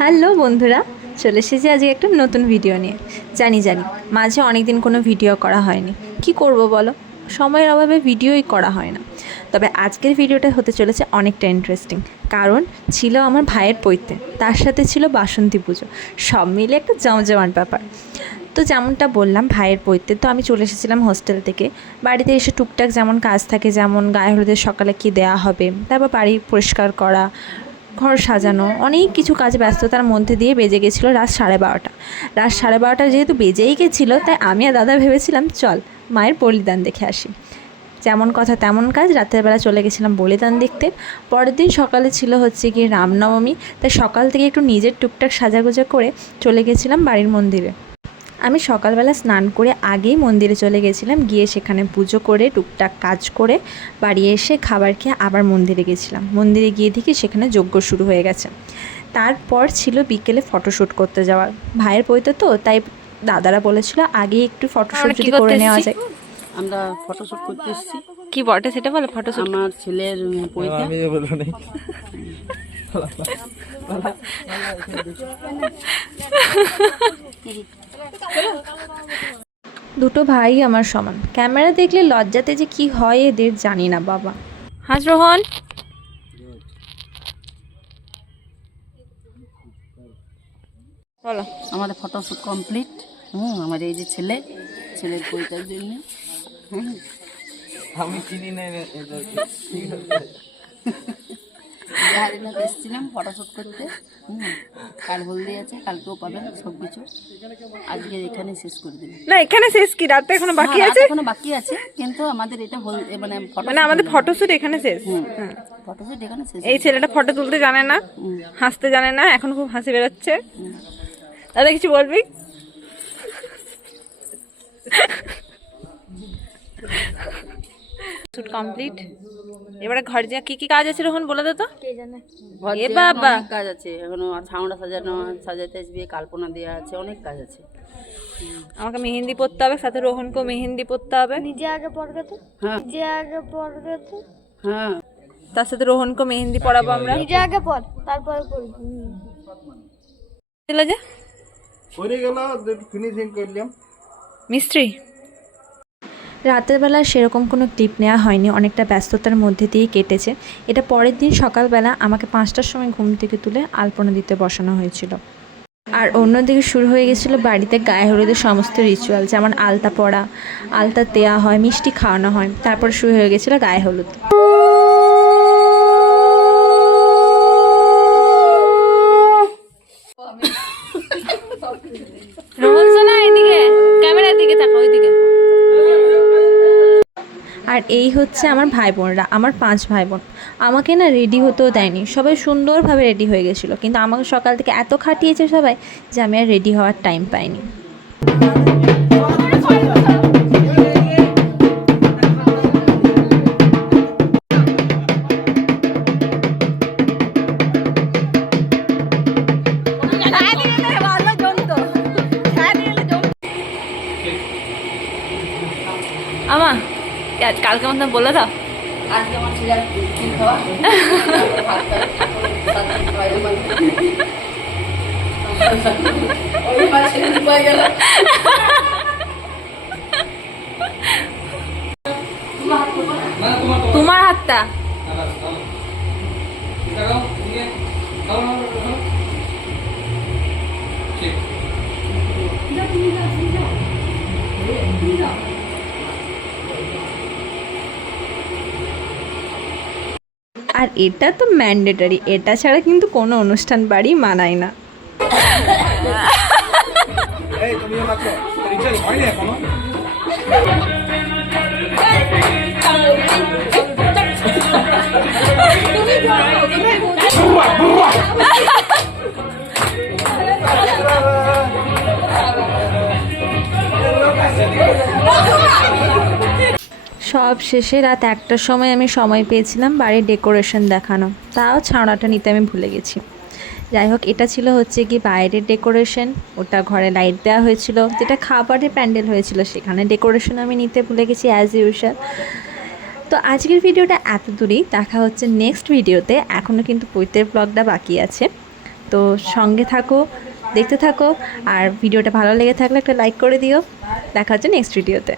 Hello বন্ধুরা, চলে এসেছি আজকে একটা নতুন ভিডিও নিয়ে। জানি মাঝে অনেক দিন কোনো ভিডিও করা হয়নি। কি করব বলো, সময়ের অভাবে ভিডিওই করা হয় না। তবে আজকের ভিডিওটা হতে চলেছে অনেকটা ইন্টারেস্টিং, কারণ ছিল আমার ভাইয়ের পৈতে, তার সাথে ছিল বাসন্তী পুজো, সব মিলে একটা জমজমাট ব্যাপার। তো যেমনটা বললাম, ভাইয়ের পৈতে তো আমি চলে এসেছিলাম হোস্টেল থেকে। বাড়িতে এসে টুকটাক যেমন কাজ থাকে, যেমন গায়ে হলুদের সকালে কী দেওয়া হবে, তারপর বাড়ি পরিষ্কার করা, ঘর সাজানো, অনেক কিছু কাজে ব্যস্ততার মধ্যে দিয়ে বেজে গেছিলো রাত 12:30। রাত 12:30 যেহেতু বেজেই গেছিলো, তাই আমি আর দাদা ভেবেছিলাম চল মায়ের বলিদান দেখে আসি। যেমন কথা তেমন কাজ, রাতের বেলা চলে গেছিলাম বলিদান দেখতে। পরের দিন সকালে ছিল হচ্ছে গিয়ে রামনবমী, তাই সকাল থেকে একটু নিজের টুকটাক সাজাগোজা করে চলে গেছিলাম বাড়ির মন্দিরে। আমি সকালবেলা স্নান করে আগেই মন্দিরে চলে গেছিলাম, গিয়ে সেখানে পুজো করে টুকটাক কাজ করে বাড়ি এসে খাবার খেয়ে আবার মন্দিরে গেছিলাম। মন্দিরে গিয়ে দেখি সেখানে যজ্ঞ শুরু হয়ে গেছে। তারপর ছিল বিকেলে ফটোশ্যুট করতে যাওয়ার। ভাইয়ের পৈতে তো, তাই দাদারা বলেছিল আগে একটু ফটোশ্যুট যদি করে নেওয়া যায়। আমরা ফটোশুট করতে এসেছি। কি বটে সেটা বলো, ফটোশ্যুট? আমার ছেলের পৈতে। দুটো ভাই আমার সমান, ক্যামেরা দেখলে লজ্জাতে যে কি হয় এদের জানি না বাবা। হাস রোহন, বলো। আমাদের ফটোশুট কমপ্লিট। আমার এই যে ছেলের পৈতার জন্য আমি চিনি না এসেছিলাম ফটোশুট করতে। কাল হলদি আছে, কালকেও পাবেন সব কিছু। আজকে এখানে শেষ করে দিলাম। না এখানে শেষ কি, রাতে এখনো বাকি আছে? এখনো বাকি আছে, কিন্তু আমাদের এটা মানে আমাদের ফটোশুট এখানে শেষ। ফটোশুট এখানে শেষ। এই ছেলেটা ফটো তুলতে জানে না, হাসতে জানে না, এখন খুব হাসি বেরোচ্ছে। দাদা কিছু বলবি? Shoot complete. এবারে ঘরে যা কি কি কাজ আছে রোহন বলে দে তো। এ বাবা, অনেক কাজ আছে এখনো। ছাউন্ডা সাজাতে আসবে, কাল্পনা দেওয়া আছে, অনেক কাজ আছে। আমাকে মেহেন্দি পরতে হবে, সাথে রোহনকেও মেহেন্দি পরতে হবে। নিজে আগে পড়বে তো। হ্যাঁ নিজে আগে পড়বে তো। হ্যাঁ, তার সাথে রোহনকেও মেহেন্দি পরাবো আমরা। নিজে আগে পড়, তারপরে পড়বি। দিলে যে হয়ে গেল, ফিনিশিং করলাম। মিস্ত্রি। রাতের বেলা সেরকম কোনো ক্লিপ নেওয়া হয়নি, অনেকটা ব্যস্ততার মধ্যে দিয়ে কেটেছে। এটা পরের দিন সকালবেলা আমাকে 5টার সময় ঘুম থেকে তুলে আলপনা দিতে বসানো হয়েছিল। আর অন্যদিকে শুরু হয়ে গেছিলো বাড়িতে গায়ে হলুদের সমস্ত রিচুয়াল, যেমন আলতা পরা, আলতা দেওয়া হয়, মিষ্টি খাওয়ানো হয়। তারপর শুরু হয়ে গেছিলো গায়ে হলুদ। আর এই হচ্ছে আমার ভাই বোনরা, আমার 5 ভাই বোন। আমাকে না রেডি হতেও দেয়নি, সবাই সুন্দরভাবে রেডি হয়ে গেছিলো, কিন্তু আমাকে সকাল থেকে এত খাটিয়েছে সবাই যে আমি আর রেডি হওয়ার টাইম পাইনি। আমা কালকে মতন বলে দাও। আজকে আমার ছেলের খাওয়া তোমার হাতটা আর এটা তো ম্যান্ডেটরি, এটা ছাড়া কিন্তু কোনো অনুষ্ঠান বাড়ি মানায় না। এই তুমি মাত্র রিচার্জ হয়নি এখনো? সব শেষে রাত 1টার সময় আমি সময় পেয়েছিলাম বাড়ির ডেকোরেশন দেখানো, তাও ছাড়াটা নিতে আমি ভুলে গেছি। যাই হোক, এটা ছিল হচ্ছে কি বাইরের ডেকোরেশন, ওটা ঘরে লাইট দেওয়া হয়েছিল, যেটা খাবারের প্যান্ডেল হয়েছিল সেখানে ডেকোরেশন আমি নিতে ভুলে গেছি অ্যাজ ইউজুয়াল। তো আজকের ভিডিওটা এত দূরেই, দেখা হচ্ছে নেক্সট ভিডিওতে। এখনও কিন্তু পৈতের ব্লগটা বাকি আছে। তো সঙ্গে থাকো, দেখতে থাকো, আর ভিডিওটা ভালো লেগে থাকলে একটা লাইক করে দিও। দেখা হচ্ছে নেক্সট ভিডিওতে।